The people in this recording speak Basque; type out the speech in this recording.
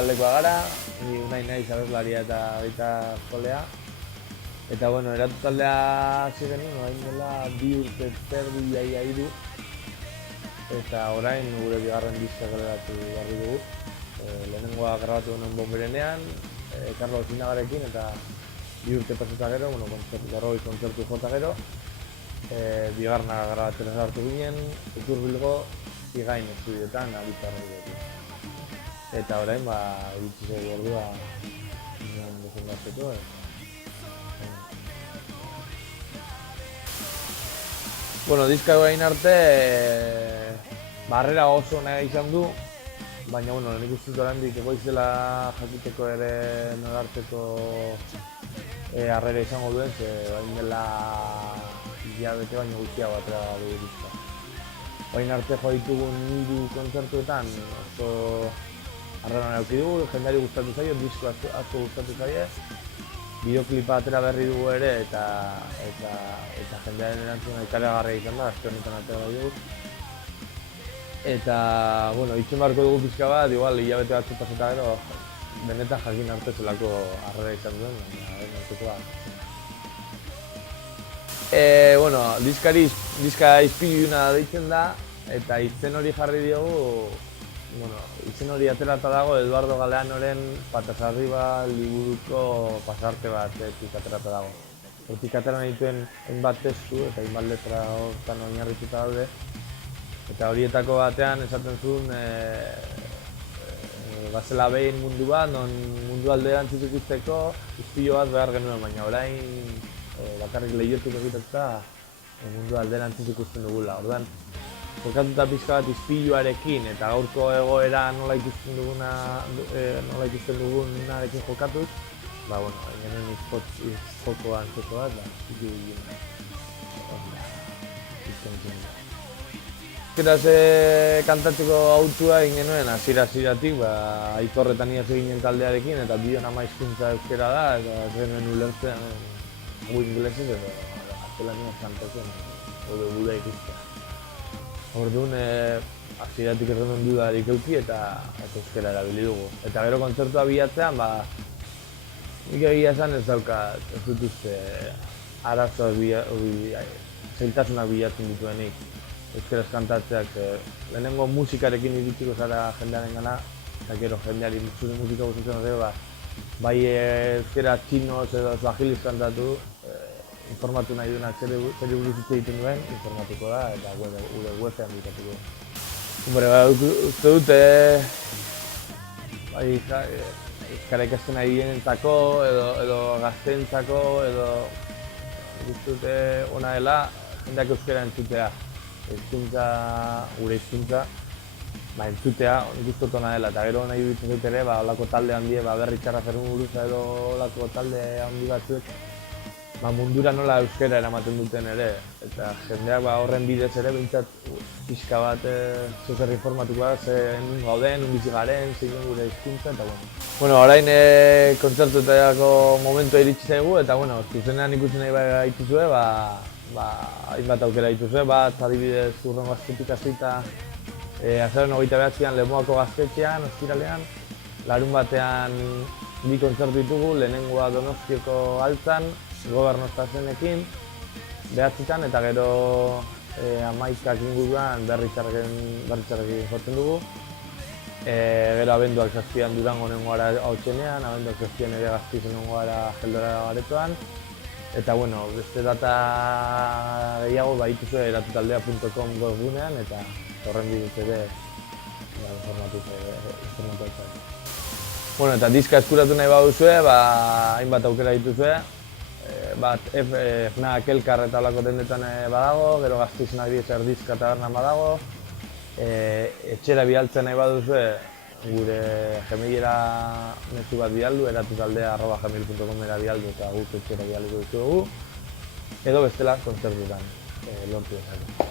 taldekoa gara, ni Unai naiz abeslaria eta baita jolea. Eta bueno, eratu taldea hasi genuen, orain dela 2 urte terdi jaia 3. Eta orain gure bigarren diska kaleratu berri dugu. Lehenengoa grabatu genuen Bonberenean, Carlos Inagarekin eta 2 urte pasata gero, kontzertu jota gero. Bigarna grabatzen hartu ginen, Uturbilgo Igain estudioetan abitarra dugu. Eta orain, iritsi zaigu ordua defendatzeko. Bueno, diska gain arte, barrera oso nahi izan du, baina bueno, nik uste dut oraindik egoizela jakiteko ere norarteko harrera izango duen, ze bain dela hilabete baino gutxiago atera dugu diska. Bain arte joa ditugun 3 kontzertuetan oso harrera nauki dugu, jendeari gustatu zaio, disko asko gustatu zaie. Bideoklipa atera berri dugu ere eta jendearen erantzuna ikaragarria izan da, aste honetan atera dugu. Eta, bueno, itxen beharko dugu pixka bat, igual hilabete batzu pasata gero, benetan jakin arte zelako harrera izan duen, baina arteko bat. Bueno, diska izpiluna deitzen da, eta izen hori jarri diogu, bueno, izen hori aterata dago Eduardo Galeanoren Patas Arriba liburuko pasarte batetik aterata dago. Hortik atera dituen hainbat testu eta hainbat letra hortan oinarrituta daude. Eta horietako batean esaten zuen bazela behin mundu bat, non mundu alderantziz ikusteko ispilu bat behar genuen, baina orain bakarrik lehiotuk egiteta mundu alderantziz ikusten dugula. Orduan, kokatuta pixka bat ispiluarekin eta gaurko egoera nola ikusten dugunarekin jokatuz, bueno, genuen izjoko antzeko bat, ikidu ginen. Euskaraz kantatzeko autua egin genuen hasiera-hasieratik, Aitor eta ni hasi ginen taldearekin eta bion ama hizkuntza euskara da, eta ez genuen ulertzen gu ingelesez edo gaztelaniaz kantatzen, edo guda ikustea. Orduan, hasieratik errendun dudarik euki eta euskara erabili dugu. Eta gero kontzertua bilatzean, nik egia esan ez daukat, ez dut uste arazoak zailtasunak bilatzen dituenik euskaraz kantatzeak. Lehenengo musikarekin iritsiko zara jendearen gana, eta gero jendeari zure musika gustatzen horrego, bai euskara txinoz edo suajiliz kantatu, informatu nahi duenak zer buruz hitz egiten duen, informatuko da eta gure webean bitatuko. Uste dut, euskara ikasten nahi dienentzako edo gazteentzako edo uste dut ona dela jendeak euskara entzutea. Gure hizkuntza entzutea nik uste dut ona dela eta gero nahi dutzen dut ere olako talde handie berri txarra zerren buruza edo olako talde handi batzuek mundura nola euskara eramaten duten ere, eta jendeak horren bidez ere behintzat pixka bat zer informatuko da, zer gauden, bizi garen, zein gure hizkuntza eta bueno. Orain kontzertuetako momentua iritsi zaigu eta zuzenean ikusten nahi baituzue, hainbat aukera dituzue, bat adibidez hurrengo astetik hasita azaroaren 29an Lemoako gaztetxean, ostiralean, larun batean 2 kontzertu ditugu, lehenengoa Donostiako Altzan, Gobernostazenekin, 9etan eta gero 11ak inguruan berritxarrekin jotzen dugu. Gero abenduak 7an Durango nengo gara Hautsenean, abenduak 7an ere Gasteizen nengo gara Geldora Aretoan. Eta beste data gehiago dituzue eratutaldea.com webgunean eta horren bidez ere informatu izan. Eta diska eskuratu nahi baduzue, hainbat aukera dituzue. FNAC Elkar eta olako dendetan badago, gero Gasteizen adibidez Erdizka tabernan badago. Etxera bidaltzen nahi baduzue, gure gmailera mezu bat bidaldu, eratutaldea@gmail.com-era bidaldu eta guk etxera bidaliko duzuegu. Edo bestela kontzertuetan lortu dezake.